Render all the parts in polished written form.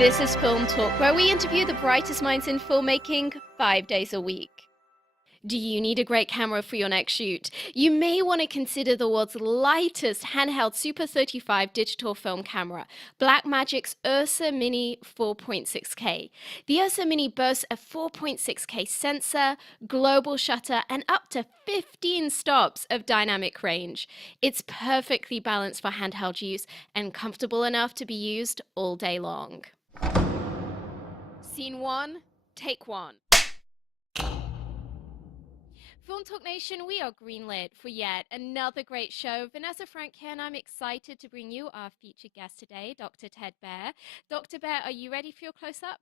This is Film Talk, where we interview the brightest minds in filmmaking 5 days a week. Do you need a great camera for your next shoot? You may want to consider the world's lightest handheld Super 35 digital film camera, Blackmagic's Ursa Mini 4.6K. The Ursa Mini boasts a 4.6K sensor, global shutter, and up to 15 stops of dynamic range. It's perfectly balanced for handheld use and comfortable enough to be used all day long. Scene 1, take 1. Film Talk Nation, we are greenlit for yet another great show. Vanessa Frank here, and I'm excited to bring you our featured guest today, Dr. Ted Baehr. Dr. Baehr, are you ready for your close-up?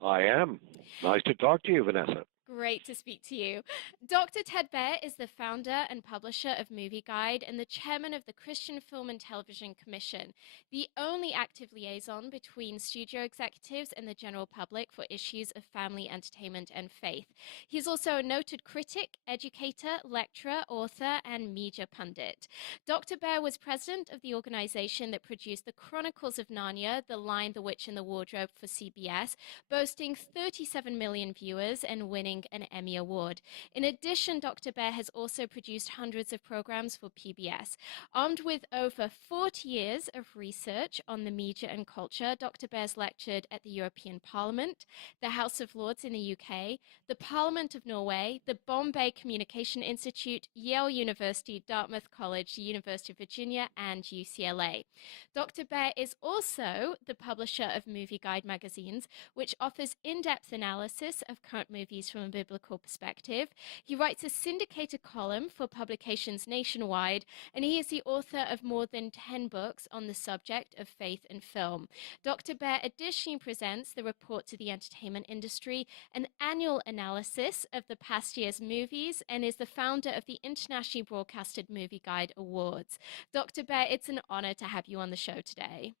I am. Nice to talk to you, Vanessa. Great to speak to you. Dr. Ted Baehr is the founder and publisher of Movie Guide and the chairman of the Christian Film and Television Commission, the only active liaison between studio executives and the general public for issues of family entertainment and faith. He's also a noted critic, educator, lecturer, author, and media pundit. Dr. Baehr was president of the organization that produced The Chronicles of Narnia, The Lion, the Witch, and the Wardrobe for CBS, boasting 37 million viewers and winning an Emmy Award. In addition, Dr. Baehr has also produced hundreds of programs for PBS. Armed with over 40 years of research on the media and culture, Dr. Baehr's lectured at the European Parliament, the House of Lords in the UK, the Parliament of Norway, the Bombay Communication Institute, Yale University, Dartmouth College, the University of Virginia, and UCLA. Dr. Baehr is also the publisher of Movie Guide magazines, which offers in-depth analysis of current movies from a biblical perspective. He writes a syndicated column for publications nationwide, and he is the author of more than 10 books on the subject of faith and film. Dr. Baehr additionally presents the Report to the Entertainment Industry, an annual analysis of the past year's movies, and is the founder of the internationally broadcasted Movie Guide Awards. Dr. Baehr, it's an honor to have you on the show today.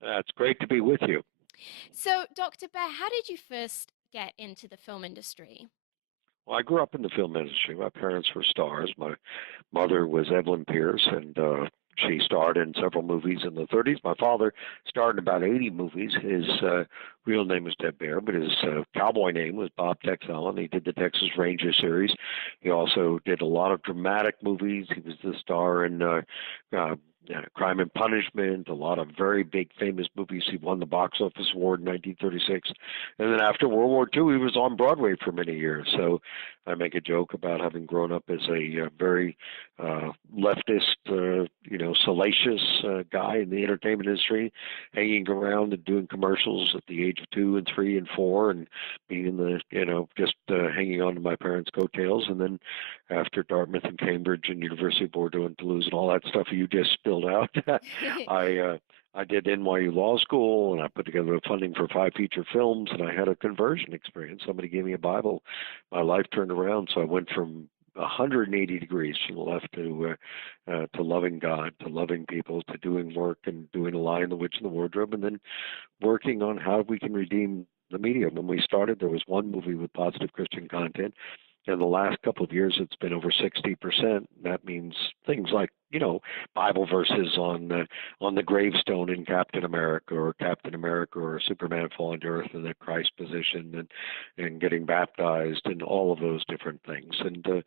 It's great to be with you. So, Dr. Baehr, how did you first get into the film industry? Well, I grew up in the film industry. My parents were stars. My mother was Evelyn Pierce, and she starred in several movies in the 30s. My father starred in about 80 movies. His real name was Ted Baehr, but his cowboy name was Bob Tex Allen. He did the Texas Ranger series. He also did a lot of dramatic movies. He was the star in Crime and Punishment, a lot of very big famous movies. He won the box office award in 1936. And then after World War II, he was on Broadway for many years. So I make a joke about having grown up as a very leftist, salacious guy in the entertainment industry, hanging around and doing commercials at the age of 2 and 3 and 4, and being in the, just hanging on to my parents' coattails. And then after Dartmouth and Cambridge and University of Bordeaux and Toulouse and all that stuff you just spilled out, I did NYU Law School, and I put together funding for 5 feature films, and I had a conversion experience. Somebody gave me a Bible. My life turned around, so I went from 180 degrees from the left to loving God, to loving people, to doing work and doing The Lion, the Witch, and the Wardrobe, and then working on how we can redeem the media. When we started, there was one movie with positive Christian content. In the last couple of years, it's been over 60%. That means things like, Bible verses on the gravestone in Captain America or Superman falling to earth and the Christ position and getting baptized and all of those different things. And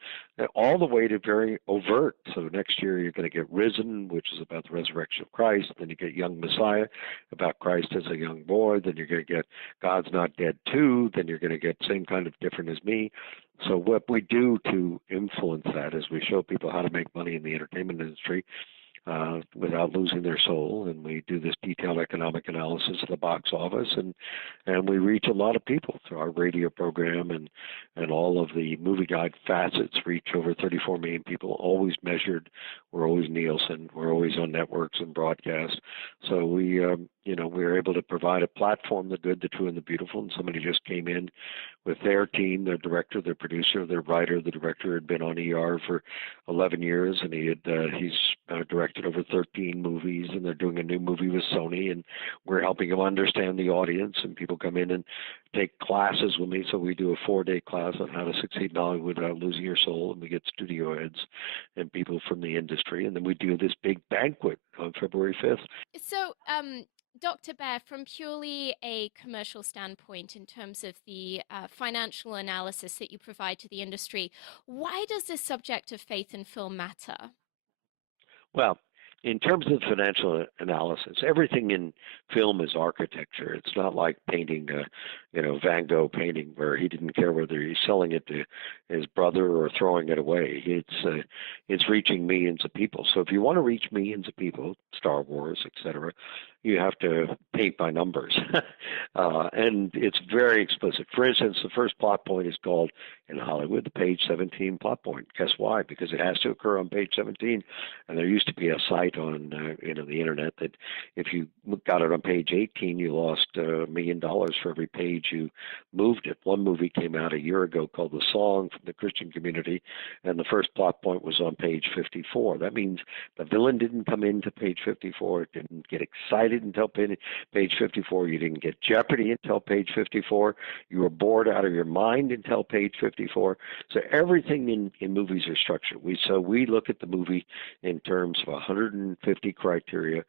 all the way to very overt. So next year you're going to get Risen, which is about the resurrection of Christ. Then you get Young Messiah, about Christ as a young boy. Then you're going to get God's Not Dead 2. Then you're going to get Same Kind of Different as Me. So what we do to influence that is we show people how to make money in the entertainment industry without losing their soul, and we do this detailed economic analysis of the box office, and we reach a lot of people through our radio program, and all of the Movie Guide facets reach over 34 million people, always measured. We're always Nielsen. We're always on networks and broadcast. So we are able to provide a platform, the good, the true, and the beautiful. And somebody just came in with their team, their director, their producer, their writer. The director had been on ER for 11 years, and he's directed over 13 movies, and they're doing a new movie with Sony, and we're helping them understand the audience, and people come in and take classes with me. So we do a 4-day class on how to succeed in Hollywood without losing your soul, and we get studio heads and people from the industry, and then we do this big banquet on February 5th. So, Dr. Baehr, from purely a commercial standpoint, in terms of the financial analysis that you provide to the industry, why does this subject of faith in film matter? Well, in terms of financial analysis, everything in film is architecture. It's not like painting a, Van Gogh painting where he didn't care whether he's selling it to his brother or throwing it away. It's reaching millions of people. So if you want to reach millions of people, Star Wars, etc., you have to paint by numbers, and it's very explicit. For instance, the first plot point is called in Hollywood the page 17 plot point. Guess why? Because it has to occur on page 17. And there used to be a site on the internet that if you got it on page 18, you lost $1 million for every page you moved it. One movie came out a year ago called The Song from the Christian Community, and the first plot point was on page 54. That means the villain didn't come into page 54, it didn't get excited until page 54, you didn't get jeopardy until page 54, you were bored out of your mind until page 54. So everything in movies are structured. We look at the movie in terms of 150 criteria.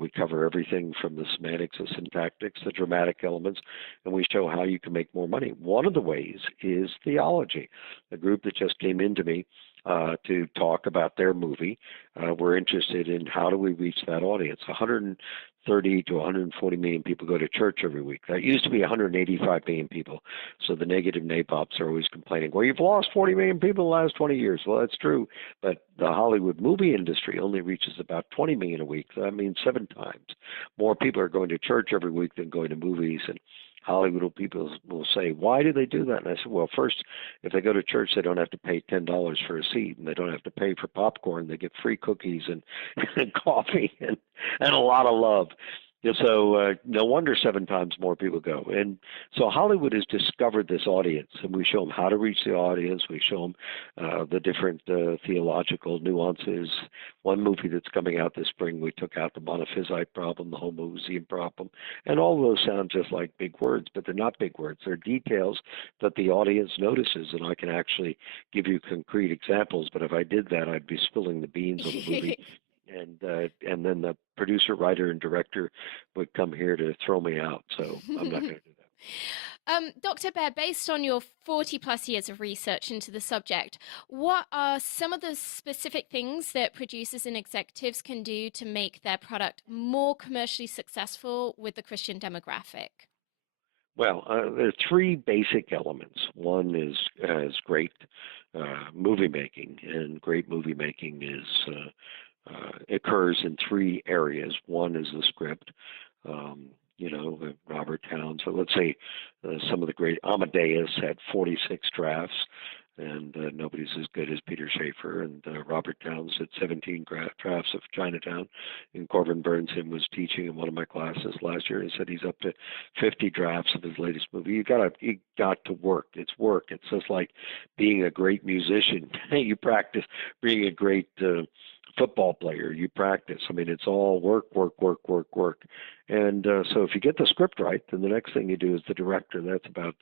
We cover everything from the semantics, the syntactics, the dramatic elements, and we show how you can make more money. One of the ways is theology. A group that just came into me to talk about their movie. We're interested in how do we reach that audience. 130 to 140 million people go to church every week. That used to be 185 million people. So the negative nabobs are always complaining, well, you've lost 40 million people in the last 20 years. Well, that's true, but the Hollywood movie industry only reaches about 20 million a week. So that means 7 times more people are going to church every week than going to movies. And Hollywood people will say, why do they do that? And I said, well, first, if they go to church, they don't have to pay $10 for a seat, and they don't have to pay for popcorn. They get free cookies and, and coffee and a lot of love. And so no wonder 7 times more people go. And so Hollywood has discovered this audience, and we show them how to reach the audience. We show them the different theological nuances. One movie that's coming out this spring, we took out the monophysite problem, the homoousian problem, and all of those sound just like big words, but they're not big words. They're details that the audience notices, and I can actually give you concrete examples, but if I did that, I'd be spilling the beans on the movie. And then the producer, writer, and director would come here to throw me out. So I'm not going to do that. Dr. Baehr, based on your 40 plus years of research into the subject, what are some of the specific things that producers and executives can do to make their product more commercially successful with the Christian demographic? Well, there are 3 basic elements. One is great movie making, and great movie making is occurs in 3 areas. One is the script. Robert Towns. So let's say some of the great Amadeus had 46 drafts, and nobody's as good as Peter Shaffer. And Robert Towns had 17 drafts of Chinatown. And Corbin Burnson was teaching in one of my classes last year and said he's up to 50 drafts of his latest movie. You got to work. It's work. It's just like being a great musician. You practice being a great football player. You practice. I mean, it's all work, work, work, work, work. And so if you get the script right, then the next thing you do is the director. That's about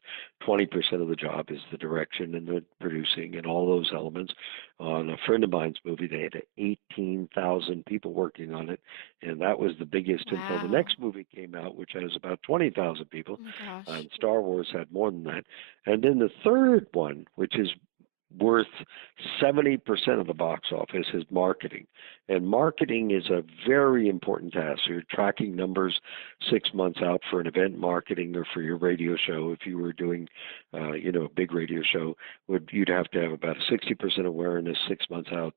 20% of the job is the direction and the producing and all those elements. On a friend of mine's movie, they had 18,000 people working on it, and that was the biggest until the Wow. next movie came out, which has about 20,000 people. Oh my gosh. And Star Wars had more than that. And then the third one, which is worth 70% of the box office, is marketing. And marketing is a very important task. So you're tracking numbers 6 months out for an event marketing or for your radio show. If you were doing, a big radio show, you'd have to have about a 60% awareness 6 months out,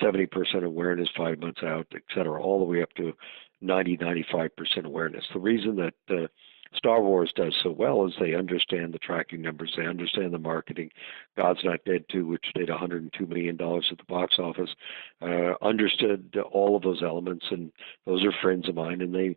70% awareness 5 months out, et cetera, all the way up to 95% awareness. The reason that Star Wars does so well is they understand the tracking numbers, they understand the marketing. God's Not Dead 2, which did $102 million at the box office, understood all of those elements, and those are friends of mine, and they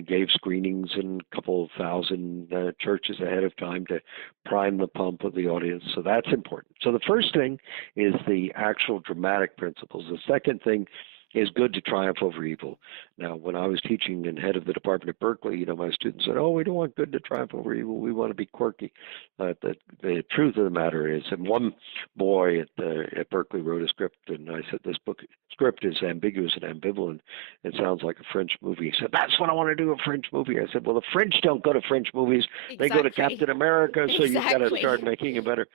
gave screenings in a couple of thousand churches ahead of time to prime the pump of the audience. So that's important. So the first thing is the actual dramatic principles. The second thing is good to triumph over evil. Now, when I was teaching and head of the department at Berkeley, my students said, "Oh, we don't want good to triumph over evil. We want to be quirky." The truth of the matter is, and one boy at Berkeley wrote a script, and I said, "This book script is ambiguous and ambivalent. It sounds like a French movie." He said, "That's what I want to do, a French movie." I said, "Well, the French don't go to French movies. They go to Exactly. Captain America, so you've got to start Exactly. making it better."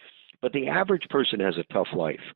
But the average person has a tough life.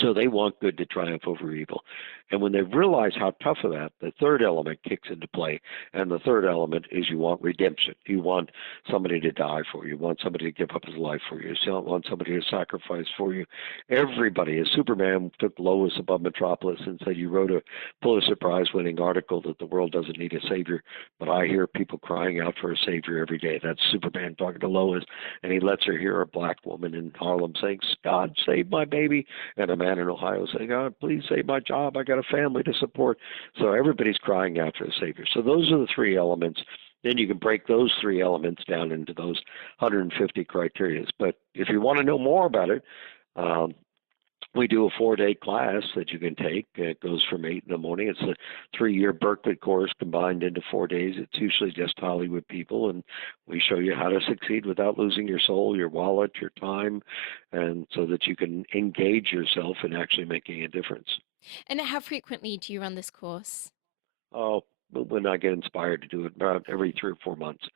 So they want good to triumph over evil. And when they realize how tough of that, the third element kicks into play. And the third element is you want redemption. You want somebody to die for you. You want somebody to give up his life for you. You want somebody to sacrifice for you. Everybody, as Superman took Lois above Metropolis and said, "You wrote a Pulitzer Prize winning article that the world doesn't need a savior, but I hear people crying out for a savior every day." That's Superman talking to Lois, and he lets her hear a black woman in Harlem saying, "God, save my baby," and a man in Ohio saying, "God, please save my job. I got a family to support." So everybody's crying after a savior. So those are the three elements. Then you can break those three elements down into those 150 criteria. But if you want to know more about it, um, we do a 4-day class that you can take. It goes from 8 in the morning. It's a 3-year Berkeley course combined into 4 days. It's usually just Hollywood people, and we show you how to succeed without losing your soul, your wallet, your time, and so that you can engage yourself in actually making a difference. And how frequently do you run this course? Oh, when I get inspired to do it, about every 3 or 4 months.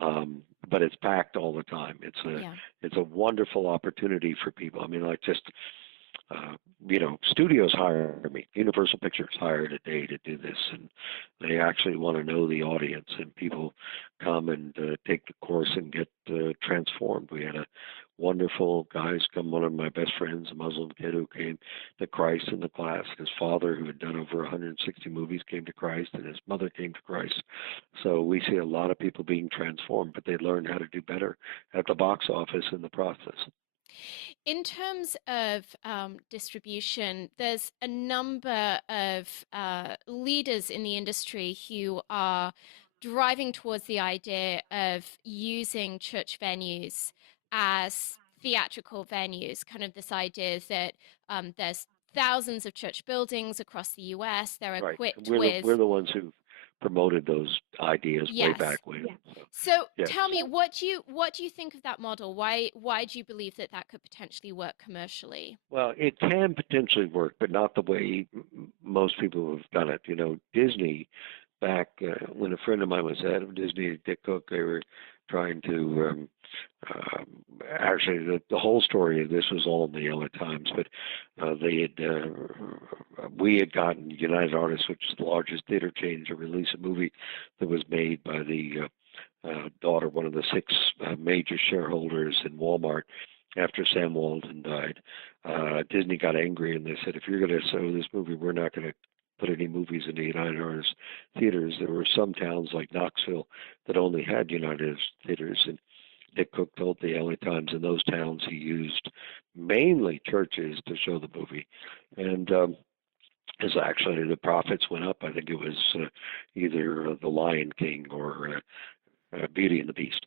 But it's packed all the time. Yeah. It's a wonderful opportunity for people. I mean, like just uh, studios hire me. Universal Pictures hired a day to do this, and they actually want to know the audience. And people come and take the course and get transformed. We had a wonderful guys come. One of my best friends, a Muslim kid who came to Christ in the class. His father, who had done over 160 movies, came to Christ, and his mother came to Christ. So we see a lot of people being transformed, but they learn how to do better at the box office in the process. In terms of distribution, there's a number of leaders in the industry who are driving towards the idea of using church venues as theatrical venues. Kind of this idea that there's thousands of church buildings across the US. They're Right. equipped We're with, the ones who promoted those ideas way yes. back when. Yeah. So So yes. tell me, what do you think of that model? Why do you believe that that could potentially work commercially? Well, it can potentially work, but not the way most people have done it. Disney back when a friend of mine was head of Disney, Dick Cook, they were trying to um, actually the whole story of this was all in the LA Times, but we had gotten United Artists, which is the largest theater chain, to release a movie that was made by the daughter, one of the six major shareholders in Walmart after Sam Walton died. Disney got angry and they said, "If you're going to show this movie, we're not going to put any movies in the United Artists theaters." There were some towns like Knoxville that only had United Artists theaters, and Dick Cook told the LA Times in those towns he used mainly churches to show the movie, and as actually the profits went up. I think it was either The Lion King or Beauty and the Beast.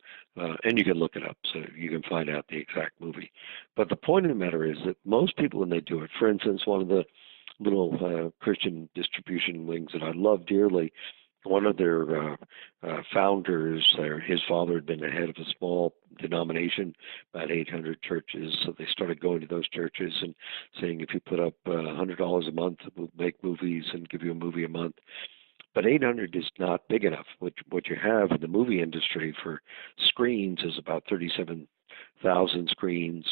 And you can look it up so you can find out the exact movie. But the point of the matter is that most people, when they do it, for instance, one of the little Christian distribution wings that I love dearly, one of their founders, his father had been the head of a small denomination, about 800 churches. So they started going to those churches and saying, if you put up $100 a month, we'll make movies and give you a movie a month. But 800 is not big enough. What you have in the movie industry for screens is about 37,000 screens.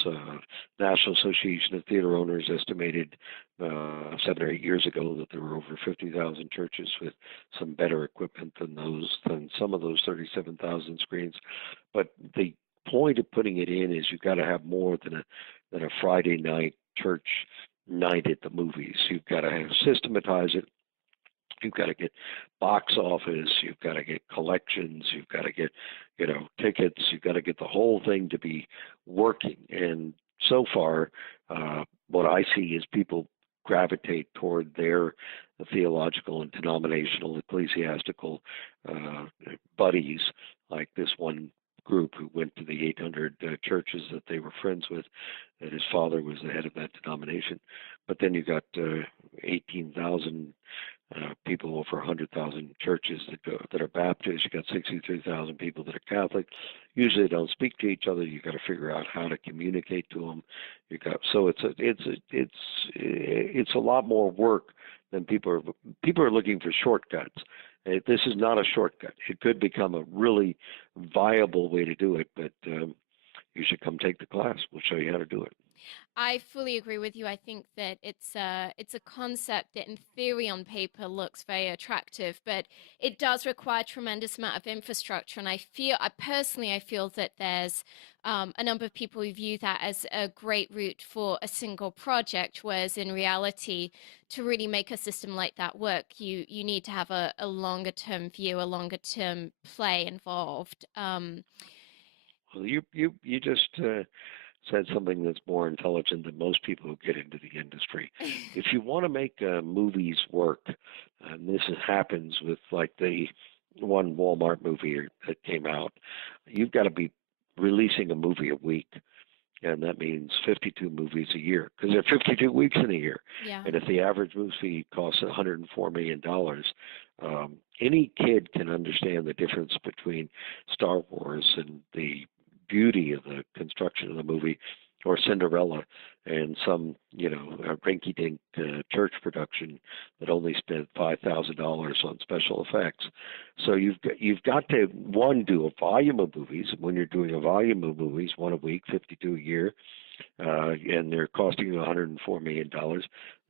National Association of Theater Owners estimated 7 or 8 years ago that there were over 50,000 churches with some better equipment than some of those 37,000 screens. But the point of putting it in is you've got to have more than a Friday night church night at the movies. You've got to have systematize it. You've got to get box office. You've got to get collections. You've got to get, tickets. You've got to get the whole thing to be working. And so far, what I see is people gravitate toward their theological and denominational, ecclesiastical buddies, like this one group who went to the 800 churches that they were friends with, and his father was the head of that denomination. But then you got 18,000 people, over 100,000 churches that are Baptist. You got 63,000 people that are Catholic. Usually, they don't speak to each other. You got to figure out how to communicate to them. You got so it's a lot more work than people are looking for shortcuts. This is not a shortcut. It could become a really viable way to do it, but you should come take the class. We'll show you how to do it. I fully agree with you. I think that it's a concept that in theory on paper looks very attractive, but it does require a tremendous amount of infrastructure. And I feel that there's a number of people who view that as a great route for a single project, whereas in reality, to really make a system like that work, you need to have a longer term view, a longer term play involved. Well, you just said something that's more intelligent than most people who get into the industry. If you want to make movies work, and happens with like the one Walmart movie that came out, you've got to be releasing a movie a week, and that means 52 movies a year because there are 52 weeks in a year. Yeah. And if the average movie costs $104 million, any kid can understand the difference between Star Wars and the beauty of the construction of the movie, or Cinderella and some, rinky-dink church production that only spent $5,000 on special effects. So you've got to one do a volume of movies. When you're doing a volume of movies, one a week, 52 a year, and they're costing you $104 million.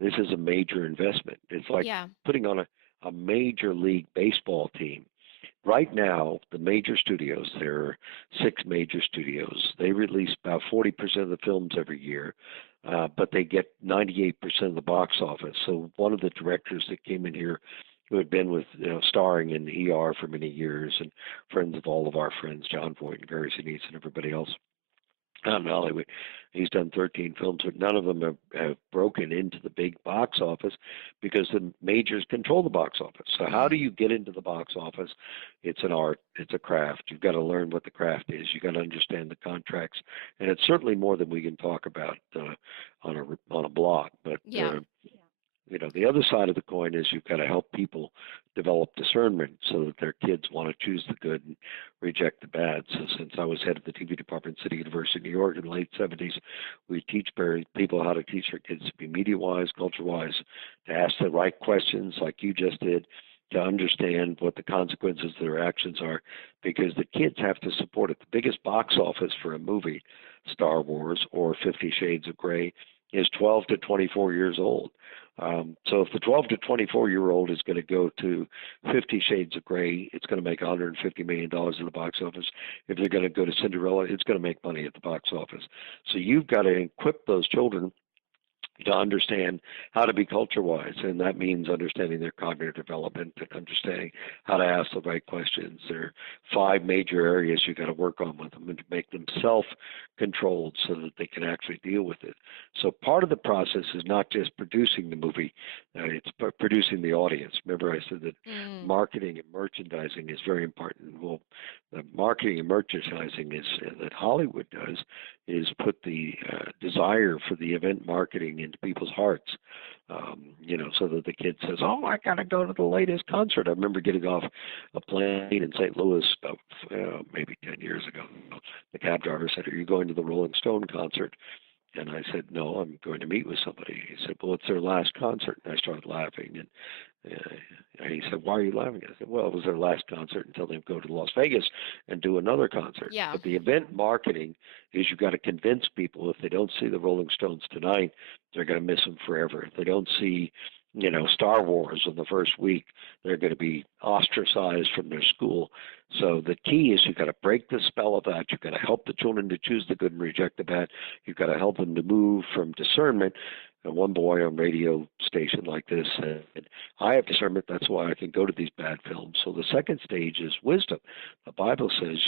This is a major investment. It's like Yeah. putting on a major league baseball team. Right now, the major studios, there are 6 major studios, they release about 40% of the films every year, but they get 98% of the box office. So one of the directors that came in here, who had been with, starring in ER for many years, and friends of all of our friends, John Voight and Gary Sinise and everybody else out in Hollywood. He's done 13 films, but none of them have broken into the big box office because the majors control the box office. So how do Mm. you get into the box office? It's an art. It's a craft. You've got to learn what the craft is. You've got to understand the contracts, and it's certainly more than we can talk about on a blog. But Yeah. the other side of the coin is you've got to help people develop discernment so that their kids want to choose the good and reject the bad. So since I was head of the TV department at City University of New York in the late 70s, we teach people how to teach their kids to be media-wise, culture-wise, to ask the right questions like you just did, to understand what the consequences of their actions are, because the kids have to support it. The biggest box office for a movie, Star Wars or 50 Shades of Grey, is 12 to 24 years old. So if the 12 to 24-year-old is going to go to 50 Shades of Grey, it's going to make $150 million in the box office. If they're going to go to Cinderella, it's going to make money at the box office. So you've got to equip those children to understand how to be culture wise, and that means understanding their cognitive development and understanding how to ask the right questions. There are 5 major areas you got to work on with them and to make them self-controlled so that they can actually deal with it. So part of the process is not just producing the movie, it's producing the audience. Remember I said that Mm. marketing and merchandising is very important. Well, the marketing and merchandising is that Hollywood does is put the desire for the event marketing into people's hearts, so that the kid says, "Oh, I got to go to the latest concert." I remember getting off a plane in St. Louis about maybe 10 years ago. The cab driver said, "Are you going to the Rolling Stone concert?" And I said, "No, I'm going to meet with somebody." He said, "Well, it's their last concert." And I started laughing. And he said, "Why are you laughing?" I said, "Well, it was their last concert until they go to Las Vegas and do another concert." Yeah. But the event marketing is you've got to convince people if they don't see the Rolling Stones tonight, they're going to miss them forever. If they don't see, Star Wars in the first week, they're going to be ostracized from their school. So the key is you've got to break the spell of that. You've got to help the children to choose the good and reject the bad. You've got to help them to move from discernment. And one boy on radio station like this said, "I have discernment, that's why I can go to these bad films." So the second stage is wisdom. The Bible says,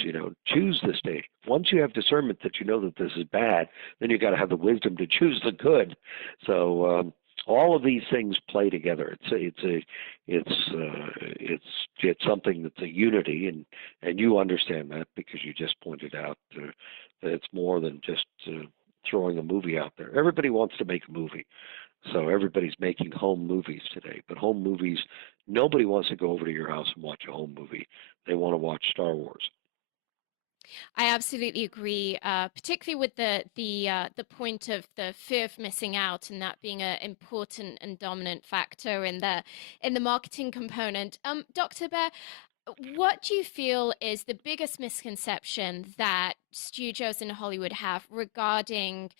choose this day. Once you have discernment that you know that this is bad, then you got to have the wisdom to choose the good. So all of these things play together. It's something that's a unity, and you understand that because you just pointed out that it's more than just throwing a movie out there. Everybody wants to make a movie. So everybody's making home movies today. But home movies, nobody wants to go over to your house and watch a home movie. They want to watch Star Wars. I absolutely agree, particularly with the point of the fear of missing out and that being an important and dominant factor in the marketing component. Dr. Baehr, what do you feel is the biggest misconception that studios in Hollywood have regarding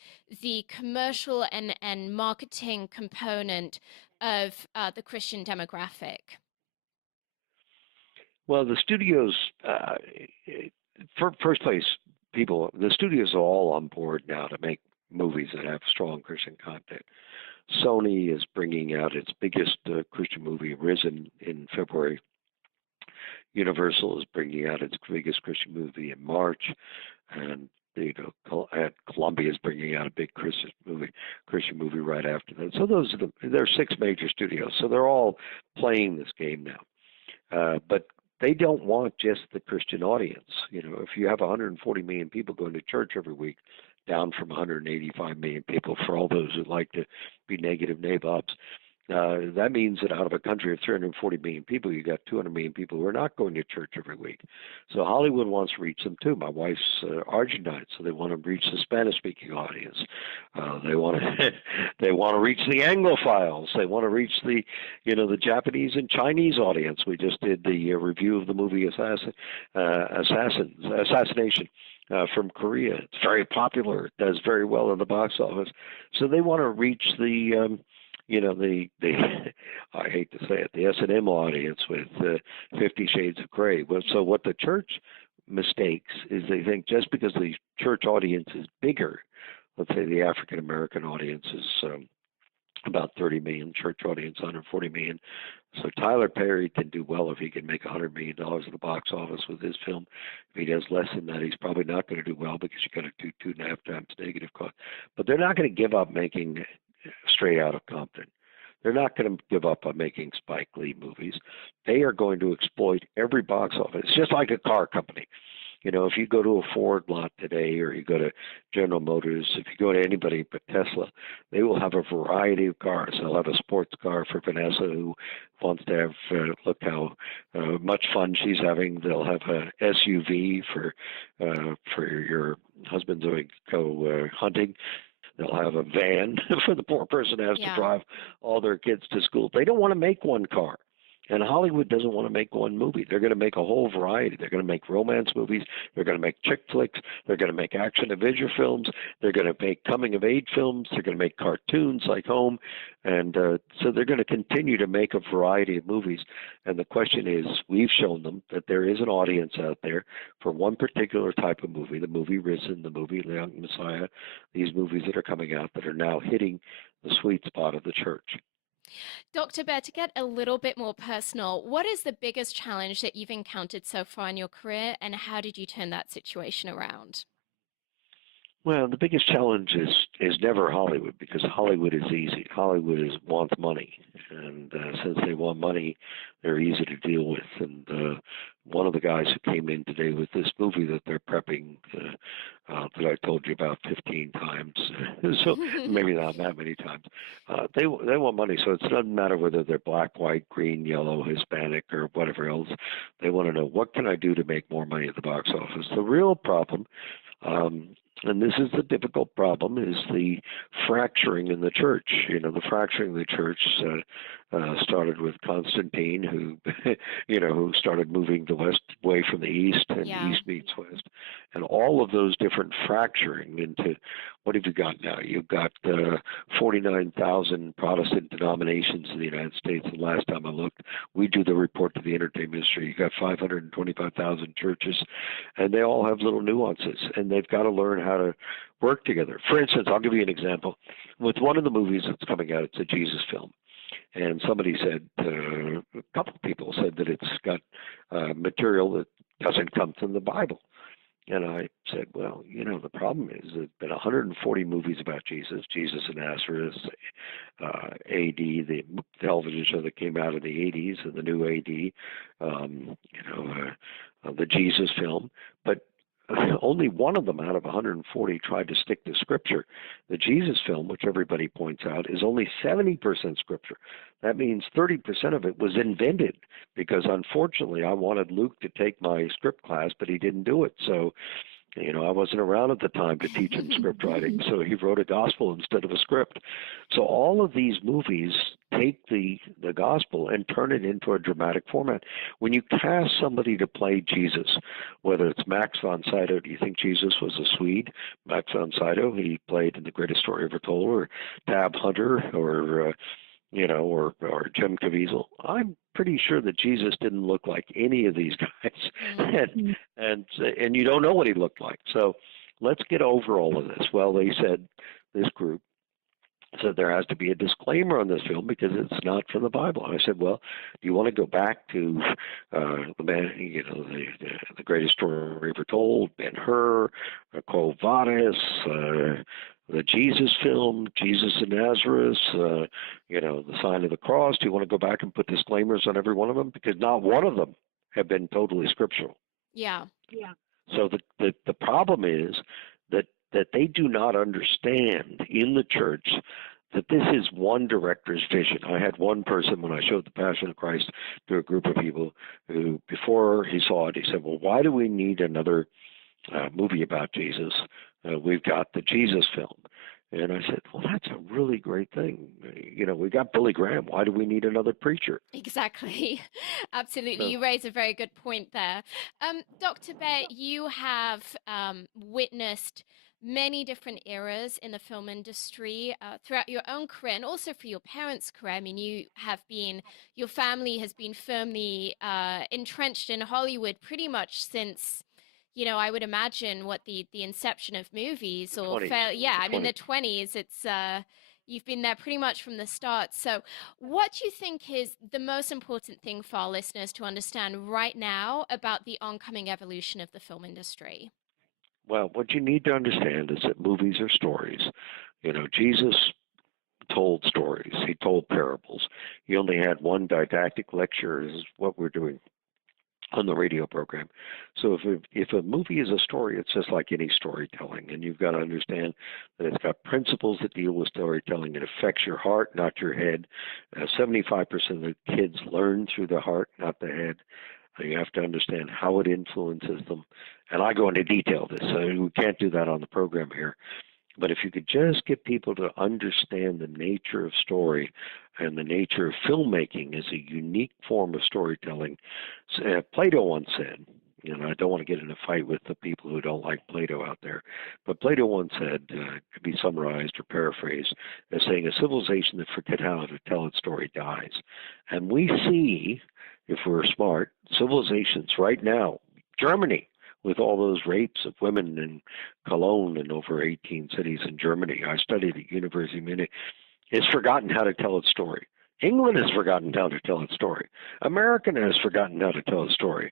the commercial and marketing component of the Christian demographic? Well, the studios, for first place, the studios are all on board now to make movies that have strong Christian content. Sony is bringing out its biggest Christian movie, Risen, in February. Universal is bringing out its biggest Christian movie in March, and Columbia is bringing out a big Christian movie right after that. So there are six major studios, so they're all playing this game now. But they don't want just the Christian audience. If you have 140 million people going to church every week, down from 185 million people for all those who like to be negative nabobs, that means that out of a country of 340 million people, you got 200 million people who are not going to church every week. So Hollywood wants to reach them too. My wife's Argentine, so they want to reach the Spanish-speaking audience. They want to they want to reach the Anglophiles. They want to reach the Japanese and Chinese audience. We just did the review of the movie Assassination. From Korea. It's very popular. It does very well in the box office. So they want to reach the I hate to say it, the S&M audience with 50 Shades of Grey. So what the church mistakes is they think just because the church audience is bigger, let's say the African American audience is about 30 million, church audience 140 million. So Tyler Perry can do well if he can make $100 million at the box office with his film. If he does less than that, he's probably not going to do well because you got to do 2.5 times negative cost. But they're not going to give up making Straight Outta Compton. They're not going to give up on making Spike Lee movies. They are going to exploit every box office. It's just like a car company. If you go to a Ford lot today or you go to General Motors, if you go to anybody but Tesla, they will have a variety of cars. They'll have a sports car for Vanessa who wants to have, look how much fun she's having. They'll have a SUV for your husband to go hunting. They'll have a van for the poor person who has to Yeah. drive all their kids to school. They don't want to make one car. And Hollywood doesn't want to make one movie. They're going to make a whole variety. They're going to make romance movies. They're going to make chick flicks. They're going to make action-adventure films. They're going to make coming-of-age films. They're going to make cartoons like Home. And so they're going to continue to make a variety of movies. And the question is, we've shown them that there is an audience out there for one particular type of movie, the movie Risen, the movie The Young Messiah, these movies that are coming out that are now hitting the sweet spot of the church. Dr. Baehr, to get a little bit more personal, what is the biggest challenge that you've encountered so far in your career, and how did you turn that situation around? Well, the biggest challenge is never Hollywood because Hollywood is easy. Wants money, and since they want money, they're easy to deal with. And one of the guys who came in today with this movie that they're prepping, that I told you about 15 times, so maybe not that many times. They want money, so it doesn't matter whether they're black, white, green, yellow, Hispanic, or whatever else. They want to know, what can I do to make more money at the box office? The real problem. And this is the difficult problem, is the fracturing in the church. The fracturing in the church started with Constantine, who, who started moving the West away from the East, and Yeah. East meets West. And all of those different fracturing into, what have you got now? You've got 49,000 Protestant denominations in the United States. And last time I looked, we do the report to the entertainment industry. You've got 525,000 churches, and they all have little nuances, and they've got to learn how to work together. For instance, I'll give you an example. With one of the movies that's coming out, it's a Jesus film. And somebody said, a couple of people said that it's got material that doesn't come from the Bible. And I said, well, the problem is there's been 140 movies about Jesus, Jesus of Nazareth, A.D., the television show that came out in the 80s, and the new A.D., the Jesus film. But only one of them out of 140 tried to stick to scripture. The Jesus film, which everybody points out, is only 70% scripture. That means 30% of it was invented because unfortunately I wanted Luke to take my script class, but he didn't do it. So I wasn't around at the time to teach him script writing, so he wrote a gospel instead of a script. So all of these movies take the gospel and turn it into a dramatic format. When you cast somebody to play Jesus, whether it's Max von Sydow, do you think Jesus was a Swede? Max von Sydow, he played in The Greatest Story Ever Told, or Tab Hunter, or Jim Caviezel. I'm pretty sure that Jesus didn't look like any of these guys, Mm. and you don't know what he looked like. So let's get over all of this. Well, they said, this group said there has to be a disclaimer on this film because it's not from the Bible. I said, well, do you want to go back to the man, the greatest story ever told, Ben-Hur, Quo Vadis, the Jesus film, Jesus of Nazareth, the sign of the cross? Do you want to go back and put disclaimers on every one of them? Because not one of them have been totally scriptural. Yeah. So the problem is that they do not understand in the church that this is one director's vision. I had one person, when I showed the Passion of Christ to a group of people, who, before he saw it, he said, well, why do we need another movie about Jesus? We've got the Jesus film. And I said, well, that's a really great thing. We got Billy Graham. Why do we need another preacher? Exactly. Absolutely. So, You raise a very good point there. Dr. Baehr, you have witnessed many different eras in the film industry throughout your own career and also for your parents' career. I mean, your family has been firmly entrenched in Hollywood pretty much since, I would imagine what the inception of movies the or 20s. yeah, The I mean, the 20s. 20s, you've been there pretty much from the start. So, what do you think is the most important thing for our listeners to understand right now about the oncoming evolution of the film industry? Well, what you need to understand is that movies are stories. Jesus told stories. He told parables. He only had one didactic lecture, is what we're doing on the radio program. So if a movie is a story, it's just like any storytelling, and you've got to understand that it's got principles that deal with storytelling. It affects your heart, not your head. 75% of the kids learn through the heart, not the head. You have to understand how it influences them. And I go into detail this, so we can't do that on the program here. But if you could just get people to understand the nature of story and the nature of filmmaking as a unique form of storytelling. Plato once said, I don't want to get in a fight with the people who don't like Plato out there, but Plato once said, could be summarized or paraphrased, as saying, a civilization that forgets how to tell its story dies. And we see, if we're smart, civilizations right now, Germany, with all those rapes of women in Cologne and over 18 cities in Germany. I studied at University of Munich. It's forgotten how to tell its story. England has forgotten how to tell its story. America has forgotten how to tell its story.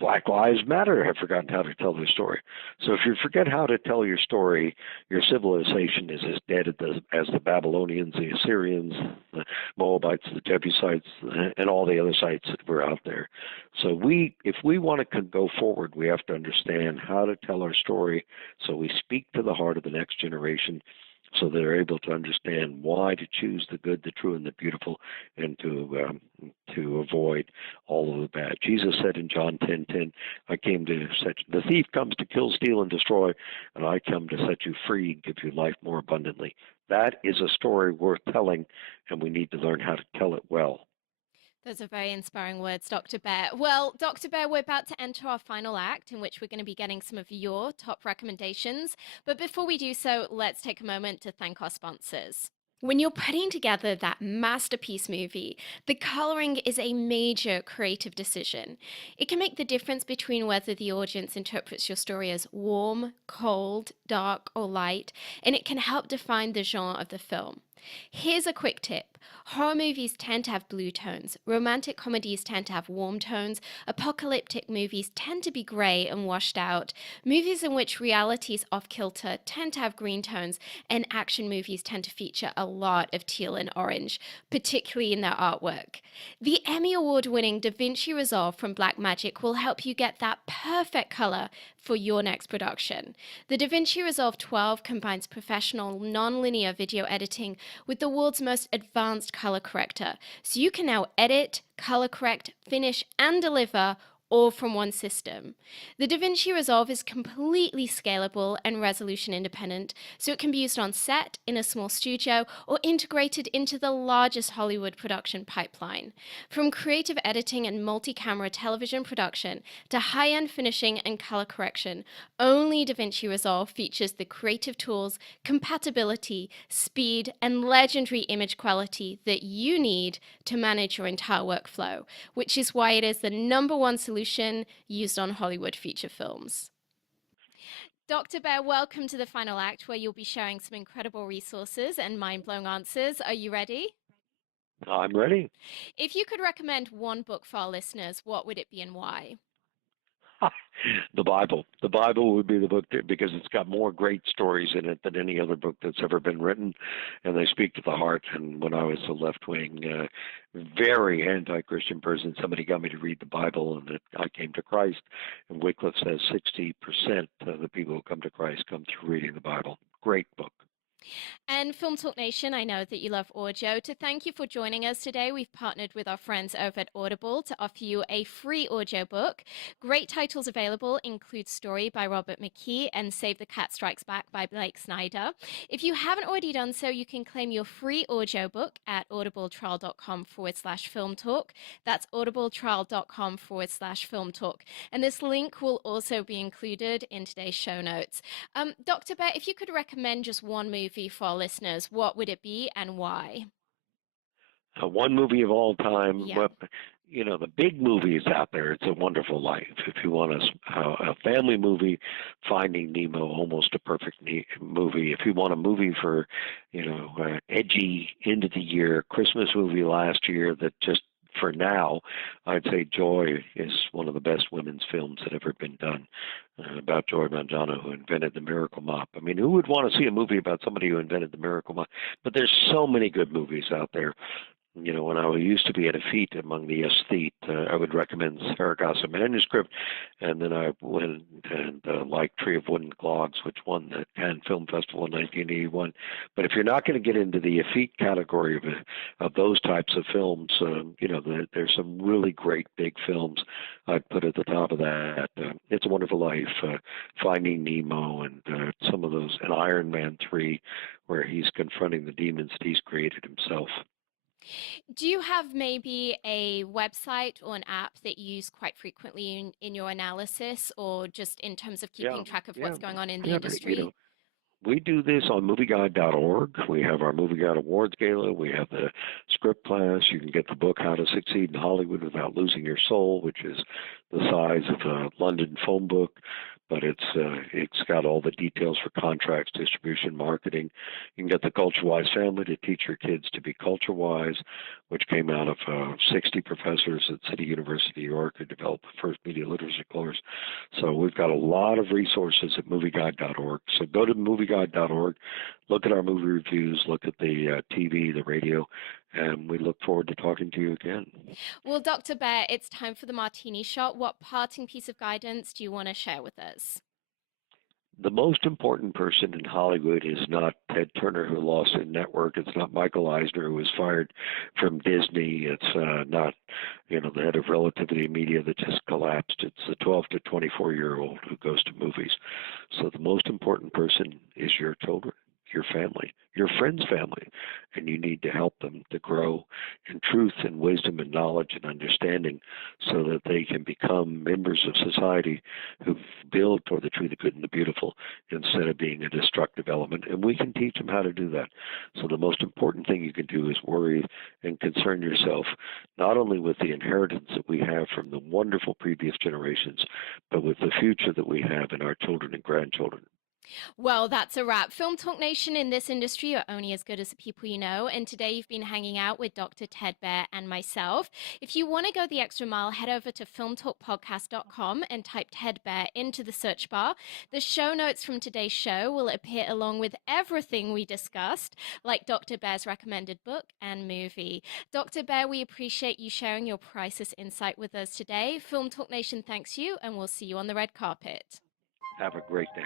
Black Lives Matter have forgotten how to tell their story. So if you forget how to tell your story, your civilization is as dead as the Babylonians, the Assyrians, the Moabites, the Jebusites, and all the other sites that were out there. So if we want to go forward, we have to understand how to tell our story so we speak to the heart of the next generation, so they're able to understand why to choose the good, the true, and the beautiful, and to avoid all of the bad. Jesus said in John 10:10, "I came to set the thief comes to kill, steal, and destroy, and I come to set you free and give you life more abundantly." That is a story worth telling, and we need to learn how to tell it well. Those are very inspiring words, Dr. Baehr. Well, Dr. Baehr, we're about to enter our final act in which we're going to be getting some of your top recommendations. But before we do so, let's take a moment to thank our sponsors. When you're putting together that masterpiece movie, the coloring is a major creative decision. It can make the difference between whether the audience interprets your story as warm, cold, dark, or light, and it can help define the genre of the film. Here's a quick tip. Horror movies tend to have blue tones, romantic comedies tend to have warm tones, apocalyptic movies tend to be gray and washed out, movies in which reality is off kilter tend to have green tones, and action movies tend to feature a lot of teal and orange, particularly in their artwork. The Emmy Award winning Da Vinci Resolve from Blackmagic will help you get that perfect color for your next production. The DaVinci Resolve 12 combines professional non-linear video editing with the world's most advanced color corrector, so you can now edit, color correct, finish, and deliver all from one system. The DaVinci Resolve is completely scalable and resolution independent, so it can be used on set, in a small studio, or integrated into the largest Hollywood production pipeline. From creative editing and multi-camera television production to high-end finishing and color correction, only DaVinci Resolve features the creative tools, compatibility, speed, and legendary image quality that you need to manage your entire workflow, which is why it is the #1 solution used on Hollywood feature films. Dr. Baehr, welcome to the final act where you'll be sharing some incredible resources and mind-blowing answers. Are you ready? I'm ready. If you could recommend one book for our listeners, what would it be and why? The Bible. The Bible would be the book because it's got more great stories in it than any other book that's ever been written, and they speak to the heart. And when I was a left-wing, very anti-Christian person, somebody got me to read the Bible, and I came to Christ. And Wycliffe says 60% of the people who come to Christ come through reading the Bible. Great book. And Film Talk Nation, I know that you love audio. To thank you for joining us today, we've partnered with our friends over at Audible to offer you a free audiobook. Great titles available include Story by Robert McKee and Save the Cat Strikes Back by Blake Snyder. If you haven't already done so, you can claim your free audiobook at audibletrial.com/film talk. That's audibletrial.com/film talk. And this link will also be included in today's show notes. Dr. Baehr, if you could recommend just one movie for our listeners, what would it be and why? One movie of all time. Yeah. Well, the big movies out there. It's a Wonderful Life. If you want a family movie, Finding Nemo, almost a perfect movie. If you want a movie for, edgy end of the year Christmas movie last year that just for now, I'd say Joy is one of the best women's films that ever been done. About Joy Manganiello, who invented the Miracle Mop. I mean, who would want to see a movie about somebody who invented the Miracle Mop? But there's so many good movies out there. When I used to be at a feat among the aesthete, I would recommend Saragossa Manuscript, and then I went and liked Tree of Wooden Clogs, which won the Cannes Film Festival in 1981. But if you're not going to get into the effete category of those types of films, there's some really great big films I'd put at the top of that. It's a Wonderful Life, Finding Nemo, and some of those, and Iron Man 3, where he's confronting the demons that he's created himself. Do you have maybe a website or an app that you use quite frequently in your analysis or just in terms of Yeah, keeping track of yeah, what's going on in the yeah. But, industry? we do this on movieguide.org. We have our Movie Guide Awards Gala. We have the script class. You can get the book How to Succeed in Hollywood Without Losing Your Soul, which is the size of a London phone book, but it's got all the details for contracts, distribution, marketing. You can get the Culture Wise Family to teach your kids to be culture wise, which came out of 60 professors at City University, New York, who developed the first media literacy course. So we've got a lot of resources at movieguide.org. So go to movieguide.org, look at our movie reviews, look at the TV, the radio, and we look forward to talking to you again. Well, Dr. Baehr, it's time for the martini shot. What parting piece of guidance do you want to share with us? The most important person in Hollywood is not Ted Turner, who lost a network. It's not Michael Eisner, who was fired from Disney. It's not, the head of Relativity Media that just collapsed. It's the 12 to 24-year-old who goes to movies. So the most important person is your children, your family, your friend's family, and you need to help them to grow in truth and wisdom and knowledge and understanding so that they can become members of society who build toward the true, the good, and the beautiful instead of being a destructive element. And we can teach them how to do that. So the most important thing you can do is worry and concern yourself not only with the inheritance that we have from the wonderful previous generations, but with the future that we have in our children and grandchildren. Well, that's a wrap. Film Talk Nation, in this industry are only as good as the people you know. And today you've been hanging out with Dr. Ted Baehr and myself. If you want to go the extra mile, head over to filmtalkpodcast.com and type Ted Baehr into the search bar. The show notes from today's show will appear along with everything we discussed, like Dr. Baehr's recommended book and movie. Dr. Baehr, we appreciate you sharing your priceless insight with us today. Film Talk Nation thanks you, and we'll see you on the red carpet. Have a great day.